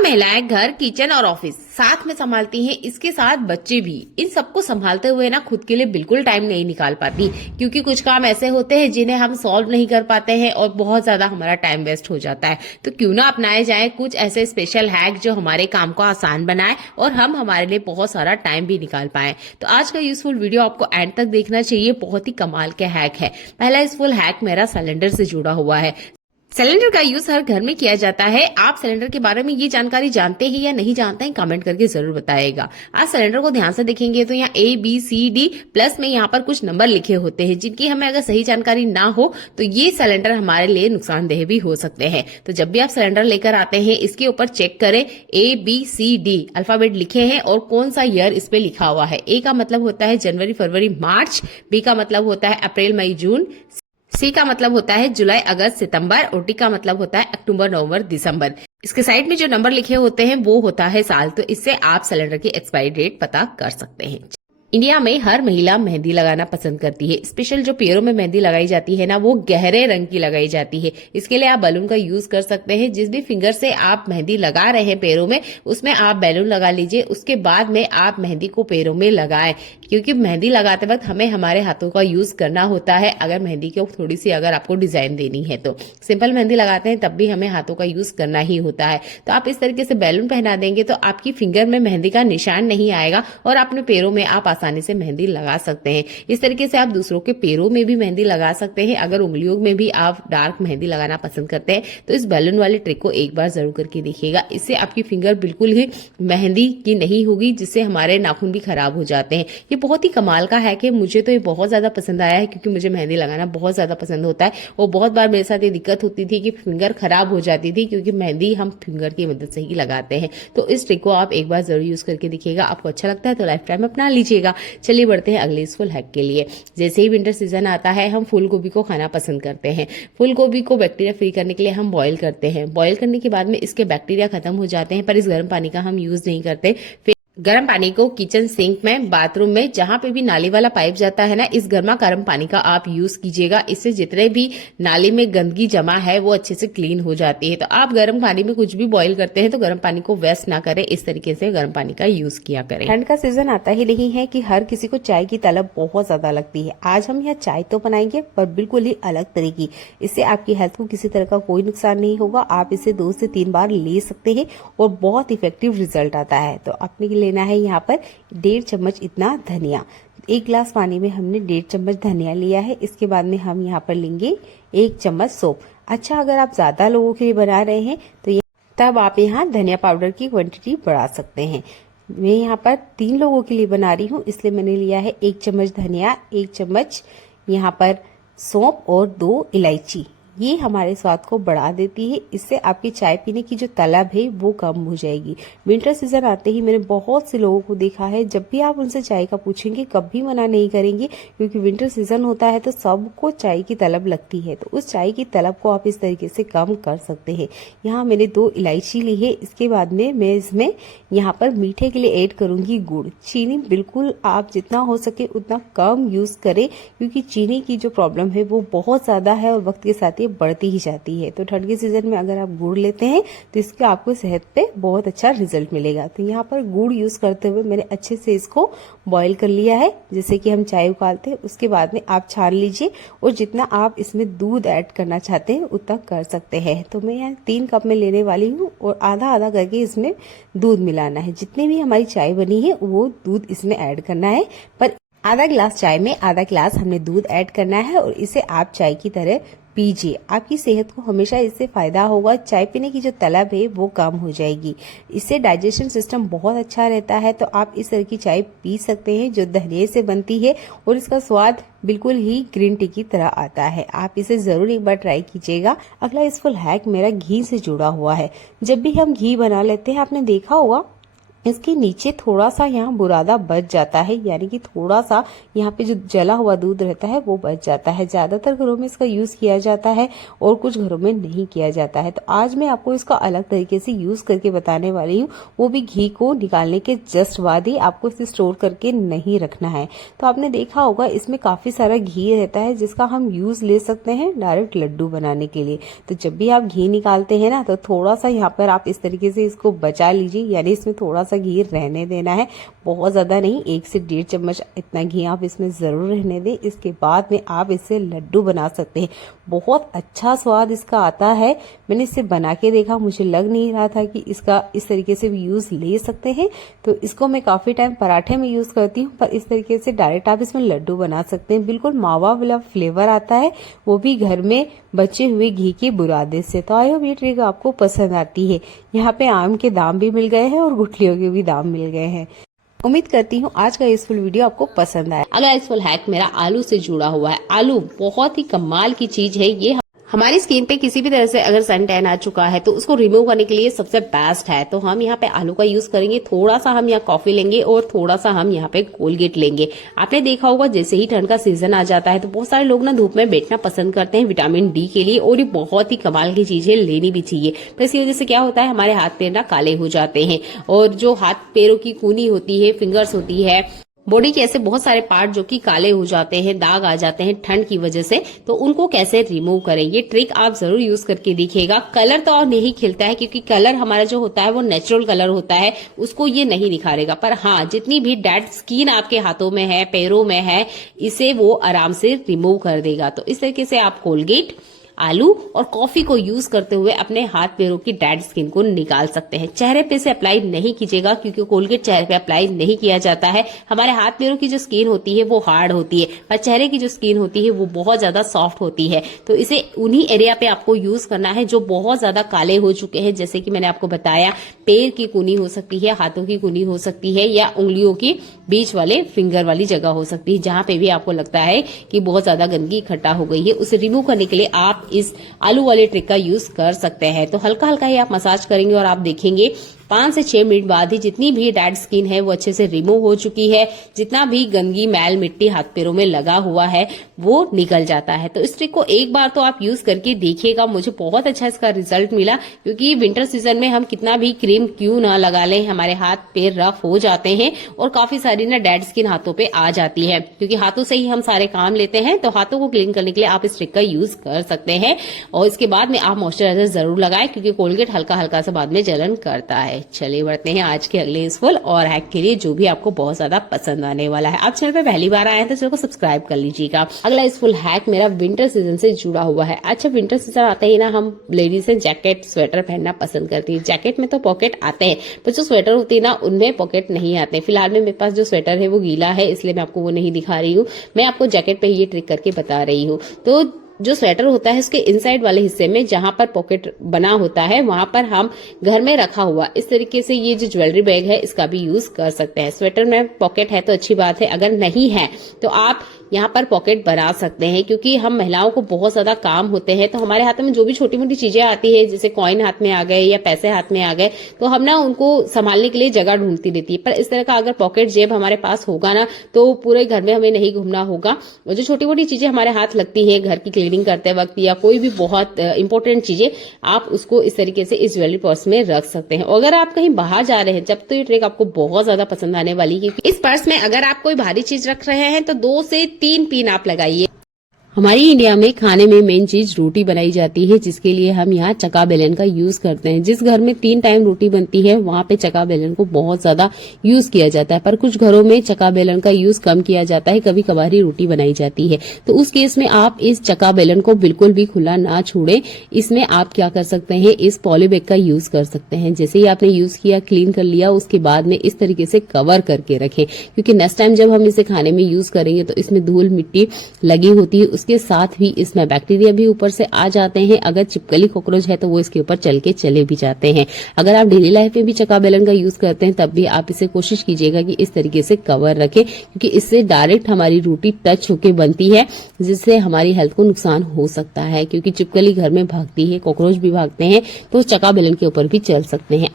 महिलाएं घर, किचन और ऑफिस साथ में संभालती हैं, इसके साथ बच्चे भी। इन सबको संभालते हुए ना खुद के लिए बिल्कुल टाइम नहीं निकाल पाती, क्योंकि कुछ काम ऐसे होते हैं जिन्हें हम सॉल्व नहीं कर पाते हैं और बहुत ज्यादा हमारा टाइम वेस्ट हो जाता है। तो क्यों ना अपनाए जाए कुछ ऐसे स्पेशल हैक जो हमारे काम को आसान बनाए और हम हमारे लिए बहुत सारा टाइम भी निकाल पाए। तो आज का यूजफुल वीडियो आपको एंड तक देखना चाहिए, बहुत ही कमाल के हैक है। पहला यूजफुल हैक मेरा सिलेंडर से जुड़ा हुआ है। सिलेंडर का यूज हर घर में किया जाता है। आप सिलेंडर के बारे में ये जानकारी जानते हैं या नहीं जानते हैं, कमेंट करके जरूर बताइएगा। आज सिलेंडर को ध्यान से देखेंगे तो यहाँ ABCD प्लस में यहाँ पर कुछ नंबर लिखे होते हैं, जिनकी हमें अगर सही जानकारी ना हो तो ये सिलेंडर हमारे लिए नुकसानदेह भी हो सकते हैं। तो जब भी आप सिलेंडर लेकर आते हैं, इसके ऊपर चेक करें ABCD अल्फाबेट लिखे हैं और कौन सा ईयर इस पे लिखा हुआ है। A का मतलब होता है जनवरी, फरवरी, मार्च। B का मतलब होता है अप्रैल, मई, जून। C का मतलब होता है जुलाई, अगस्त, सितंबर और D का मतलब होता है अक्टूबर, नवंबर, दिसंबर। इसके साइड में जो नंबर लिखे होते हैं वो होता है साल। तो इससे आप सिलेंडर की एक्सपायरी डेट पता कर सकते हैं। इंडिया में हर महिला मेहंदी लगाना पसंद करती है। स्पेशल जो पैरों में मेहंदी लगाई जाती है ना, वो गहरे रंग की लगाई जाती है। इसके लिए आप बैलून का यूज कर सकते हैं। जिस भी फिंगर से आप मेहंदी लगा रहे हैं पैरों में, उसमें आप बैलून लगा लीजिए। उसके बाद में आप मेहंदी को पैरों में लगाएं, क्योंकि मेहंदी लगाते वक्त हमें हमारे हाथों का यूज करना होता है। अगर मेहंदी को थोड़ी सी अगर आपको डिजाइन देनी है तो सिंपल मेहंदी लगाते हैं तब भी हमें हाथों का यूज करना ही होता है। तो आप इस तरीके से बैलून पहना देंगे तो आपकी फिंगर में मेहंदी का निशान नहीं आएगा और अपने पैरों में आप आसानी से मेहंदी लगा सकते हैं। इस तरीके से आप दूसरों के पैरों में भी मेहंदी लगा सकते हैं। अगर उंगलियों में भी आप डार्क मेहंदी लगाना पसंद करते हैं तो इस बैलून वाले ट्रिक को एक बार जरूर करके देखिएगा। इससे आपकी फिंगर बिल्कुल ही मेहंदी की नहीं होगी, जिससे हमारे नाखून भी खराब हो जाते हैं। ये बहुत ही कमाल का हैक है। मुझे तो ये बहुत ज्यादा पसंद आया है, क्योंकि मुझे मेहंदी लगाना बहुत ज्यादा पसंद होता है और बहुत बार मेरे साथ ये दिक्कत होती थी कि फिंगर खराब हो जाती थी, क्योंकि मेहंदी हम फिंगर की मदद से ही लगाते हैं। तो इस ट्रिक को आप एक बार जरूर यूज करके देखिएगा। आपको अच्छा लगता है तो लाइफ टाइम अपना लीजिएगा। चलिए बढ़ते हैं अगले यूजफुल हैक के लिए। जैसे ही विंटर सीजन आता है, हम फूल गोभी को खाना पसंद करते हैं। फूल गोभी को बैक्टीरिया फ्री करने के लिए हम बॉईल करते हैं। बॉईल करने के बाद में इसके बैक्टीरिया खत्म हो जाते हैं, पर इस गर्म पानी का हम यूज नहीं करते। गर्म पानी को किचन सिंक में, बाथरूम में, जहां पे भी नाली वाला पाइप जाता है ना, इस गर्मा गर्म पानी का आप यूज कीजिएगा। इससे जितने भी नाली में गंदगी जमा है वो अच्छे से क्लीन हो जाती है। तो आप गर्म पानी में कुछ भी बॉईल करते हैं तो गर्म पानी को वेस्ट ना करें, इस तरीके से गर्म पानी का यूज किया करें। ठंड का सीजन आता ही नहीं है कि हर किसी को चाय की तलब बहुत ज्यादा लगती है। आज हम यहाँ चाय तो बनाएंगे, पर बिल्कुल ही अलग तरह की। इससे आपकी हेल्थ को किसी तरह का कोई नुकसान नहीं होगा। आप इसे 2 से 3 बार ले सकते हैं और बहुत इफेक्टिव रिजल्ट आता है। तो अपने लेना है यहाँ पर 1.5 चम्मच इतना धनिया। 1 गिलास पानी में हमने 1.5 चम्मच धनिया लिया है। इसके बाद में हम यहाँ पर लेंगे 1 चम्मच सौंफ। अच्छा, अगर आप ज्यादा लोगों के लिए बना रहे हैं तो तब आप यहाँ धनिया पाउडर की क्वांटिटी बढ़ा सकते हैं। मैं यहाँ पर 3 लोगों के लिए बना रही हूँ, इसलिए मैंने लिया है 1 चम्मच धनिया, 1 चम्मच यहाँ पर सौंफ और 2 इलायची। ये हमारे स्वाद को बढ़ा देती है। इससे आपकी चाय पीने की जो तलब है वो कम हो जाएगी। विंटर सीजन आते ही मैंने बहुत से लोगों को देखा है, जब भी आप उनसे चाय का पूछेंगे कभी मना नहीं करेंगे, क्योंकि विंटर सीजन होता है तो सबको चाय की तलब लगती है। तो उस चाय की तलब को आप इस तरीके से कम कर सकते हैं। यहाँ मैंने 2 इलायची ली है। इसके बाद में मैं इसमें यहाँ पर मीठे के लिए ऐड करूंगी गुड़। चीनी बिल्कुल आप जितना हो सके उतना कम यूज करें, क्योंकि चीनी की जो प्रॉब्लम है वो बहुत ज्यादा है और वक्त के साथ बढ़ती ही जाती है। तो ठंड के सीजन में अगर आप गुड़ लेते हैं तो इसके आपको सेहत पे बहुत अच्छा रिजल्ट मिलेगा। तो यहाँ पर गुड़ यूज करते हुए मैंने अच्छे से इसको बॉईल कर लिया है, जैसे कि हम चाय उबालते हैं। उसके बाद में आप छान लीजिए और जितना आप इसमें दूध ऐड करना चाहते हैं उतना कर सकते हैं। तो मैं यहाँ 3 कप में लेने वाली हूँ और आधा आधा करके इसमें दूध मिलाना है। जितनी भी हमारी चाय बनी है वो दूध इसमें ऐड करना है, पर आधा गिलास चाय में आधा गिलास हमने दूध ऐड करना है और इसे आप चाय की तरह पीजिए। आपकी सेहत को हमेशा इससे फायदा होगा। चाय पीने की जो तलब है वो कम हो जाएगी। इससे डाइजेशन सिस्टम बहुत अच्छा रहता है। तो आप इस तरह की चाय पी सकते हैं जो धनिये से बनती है और इसका स्वाद बिल्कुल ही ग्रीन टी की तरह आता है। आप इसे जरूर एक बार ट्राई कीजिएगा। अगला यूजफुल हैक मेरा घी से जुड़ा हुआ है। जब भी हम घी बना लेते हैं, आपने देखा होगा इसके नीचे थोड़ा सा यहाँ बुरादा बच जाता है, यानी कि थोड़ा सा यहाँ पे जो जला हुआ दूध रहता है वो बच जाता है। ज्यादातर घरों में इसका यूज किया जाता है और कुछ घरों में नहीं किया जाता है। तो आज मैं आपको इसका अलग तरीके से यूज करके बताने वाली हूँ, वो भी घी को निकालने के जस्ट बाद ही। आपको इसे स्टोर करके नहीं रखना है। तो आपने देखा होगा इसमें काफी सारा घी रहता है जिसका हम यूज ले सकते हैं डायरेक्ट लड्डू बनाने के लिए। तो जब भी आप घी निकालते हैं ना, तो थोड़ा सा यहाँ पर आप इस तरीके से इसको बचा लीजिए, यानी इसमें थोड़ा सा घी रहने देना है, बहुत ज्यादा नहीं। 1 से 1.5 चम्मच इतना घी आप इसमें जरूर रहने दें। इसके बाद में आप इससे लड्डू बना सकते हैं। बहुत अच्छा स्वाद इसका आता है। मैंने इसे बना के देखा, मुझे लग नहीं रहा था कि इसका इस तरीके से भी यूज ले सकते हैं। तो इसको मैं काफी टाइम पराठे में यूज करती हूँ, पर इस तरीके से डायरेक्ट आप इसमें लड्डू बना सकते हैं। बिल्कुल मावा वाला फ्लेवर आता है, वो भी घर में बचे हुए घी के बुरादे से। तो आई होप ये ट्रिक आपको पसंद आती है। यहाँ पे आम के दाम भी मिल गए हैं और गुठलियों के भी दाम मिल गए हैं। उम्मीद करती हूँ आज का यूजफुल वीडियो आपको पसंद आया। अगला यूजफुल हैक मेरा आलू से जुड़ा हुआ है। आलू बहुत ही कमाल की चीज है। ये हमारी स्किन पे किसी भी तरह से अगर सन टैन आ चुका है तो उसको रिमूव करने के लिए सबसे बेस्ट है। तो हम यहाँ पे आलू का यूज करेंगे। थोड़ा सा हम यहाँ कॉफी लेंगे और थोड़ा सा हम यहाँ पे कोलगेट लेंगे। आपने देखा होगा जैसे ही ठंड का सीजन आ जाता है तो बहुत सारे लोग ना धूप में बैठना पसंद करते हैं विटामिन डी के लिए, और ये बहुत ही कमाल की चीज है, लेनी भी चाहिए। तो इसी वजह से क्या होता है, हमारे हाथ पैर ना काले हो जाते हैं, और जो हाथ पैरों की कूनी होती है, फिंगर्स होती है, बॉडी के ऐसे बहुत सारे पार्ट जो कि काले हो जाते हैं, दाग आ जाते हैं ठंड की वजह से, तो उनको कैसे रिमूव करें, ये ट्रिक आप जरूर यूज करके देखिएगा। कलर तो और नहीं खिलता है, क्योंकि कलर हमारा जो होता है वो नेचुरल कलर होता है, उसको ये नहीं निखारेगा। पर हाँ, जितनी भी डेड स्किन आपके हाथों में है, पैरों में है, इसे वो आराम से रिमूव कर देगा। तो इस तरीके से आप कोलगेट, आलू और कॉफी को यूज करते हुए अपने हाथ पैरों की डेड स्किन को निकाल सकते हैं। चेहरे पे से अप्लाई नहीं कीजिएगा, क्योंकि कोलगेट चेहरे पे अप्लाई नहीं किया जाता है। हमारे हाथ पैरों की जो स्किन होती है वो हार्ड होती है, पर चेहरे की जो स्किन होती है वो बहुत ज्यादा सॉफ्ट होती है। तो इसे उन्हीं एरिया पे आपको यूज करना है जो बहुत ज्यादा काले हो चुके हैं। जैसे कि मैंने आपको बताया, पैर की कूनी हो सकती है, हाथों की कूनी हो सकती है, या उंगलियों की बीच वाले फिंगर वाली जगह हो सकती है, जहां पे भी आपको लगता है कि बहुत ज्यादा गंदगी इकट्ठा हो गई है। उसे रिमूव करने के लिए आप इस आलू वाले ट्रिक का यूज कर सकते हैं। तो हल्का हल्का ही आप मसाज करेंगे और आप देखेंगे 5 से 6 मिनट बाद ही जितनी भी डेड स्किन है वो अच्छे से रिमूव हो चुकी है। जितना भी गंदगी, मैल, मिट्टी हाथ पैरों में लगा हुआ है वो निकल जाता है। तो इस ट्रिक को एक बार तो आप यूज करके देखिएगा। मुझे बहुत अच्छा इसका रिजल्ट मिला, क्योंकि विंटर सीजन में हम कितना भी क्रीम क्यों ना लगा लें, हमारे हाथ पैर रफ हो जाते हैं और काफी सारी ना डेड स्किन हाथों पे आ जाती है, क्योंकि हाथों से ही हम सारे काम लेते हैं। तो हाथों को क्लीन करने के लिए आप इस ट्रिक का यूज कर सकते हैं। और इसके बाद में आप मॉइस्चराइजर जरूर लगाएं, क्योंकि कोलगेट हल्का हल्का सा बाद में जलन करता है। चलिए बढ़ते हैं आज के अगले यूजफुल और हैक के लिए, जो भी आपको बहुत ज्यादा पसंद आने वाला है। आप चैनल पे पहली बार आए हैं तो चैनल को सब्सक्राइब कर लीजिएगा। अगला यूजफुल हैक मेरा विंटर सीजन से जुड़ा हुआ है। अच्छा, विंटर सीजन आते ही ना हम लेडीज से जैकेट, स्वेटर पहनना पसंद करती है। जैकेट में तो पॉकेट आते हैं, पर जो स्वेटर होती है ना उनमें पॉकेट नहीं आते। फिलहाल में मेरे पास जो स्वेटर है वो गीला है, इसलिए मैं आपको वो नहीं दिखा रही हूँ। मैं आपको जैकेट पे ये ट्रिक करके बता रही हूँ। तो जो स्वेटर होता है उसके इनसाइड वाले हिस्से में जहां पर पॉकेट बना होता है, वहां पर हम घर में रखा हुआ इस तरीके से ये जो ज्वेलरी बैग है इसका भी यूज कर सकते हैं। स्वेटर में पॉकेट है तो अच्छी बात है, अगर नहीं है तो आप यहाँ पर पॉकेट बना सकते हैं, क्योंकि हम महिलाओं को बहुत ज्यादा काम होते हैं। तो हमारे हाथ में जो भी छोटी मोटी चीजें आती है, जैसे कॉइन हाथ में आ गए या पैसे हाथ में आ गए, तो हम ना उनको संभालने के लिए जगह ढूंढती रहती है। पर इस तरह का अगर पॉकेट जेब हमारे पास होगा ना, तो पूरे घर में हमें नहीं घूमना होगा। और जो छोटी मोटी चीजें हमारे हाथ लगती है घर की क्लीनिंग करते वक्त, या कोई भी बहुत इंपॉर्टेंट चीजें, आप उसको इस तरीके से इस ज्वेलरी पर्स में रख सकते हैं। और अगर आप कहीं बाहर जा रहे हैं जब, तो ये ट्रिक आपको बहुत ज्यादा पसंद आने वाली है, क्योंकि इस पर्स में अगर आप कोई भारी चीज रख रहे हैं तो 2 से 3 पिन आप लगाइए। हमारी इंडिया में खाने में मेन चीज रोटी बनाई जाती है, जिसके लिए हम यहाँ चक्का बेलन का यूज करते हैं। जिस घर में 3 टाइम रोटी बनती है वहां पे चक्का बेलन को बहुत ज्यादा यूज किया जाता है, पर कुछ घरों में चक्का बेलन का यूज कम किया जाता है, कभी कभार रोटी बनाई जाती है। तो उस केस में आप इस चक्का बेलन को बिल्कुल भी खुला ना छोड़े। इसमें आप क्या कर सकते हैं, इस पॉली बैग का यूज कर सकते हैं। जैसे ही आपने यूज किया, क्लीन कर लिया, उसके बाद में इस तरीके से कवर करके रखें, क्योंकि नेक्स्ट टाइम जब हम इसे खाने में यूज करेंगे तो इसमें धूल मिट्टी लगी होती है, उसके साथ भी इसमें बैक्टीरिया भी ऊपर से आ जाते हैं। अगर चिपकली कॉकरोच है तो वो इसके ऊपर चल के चले भी जाते हैं। अगर आप डेली लाइफ में भी चक्का बेलन का यूज करते हैं तब भी आप इसे कोशिश कीजिएगा कि इस तरीके से कवर रखें, क्योंकि इससे डायरेक्ट हमारी रोटी टच होके बनती है, जिससे हमारी हेल्थ को नुकसान हो सकता है। क्योंकि चिपकली घर में भागती है, कॉकरोच भी भागते हैं, तो चक्का बेलन के ऊपर भी चल सकते हैं।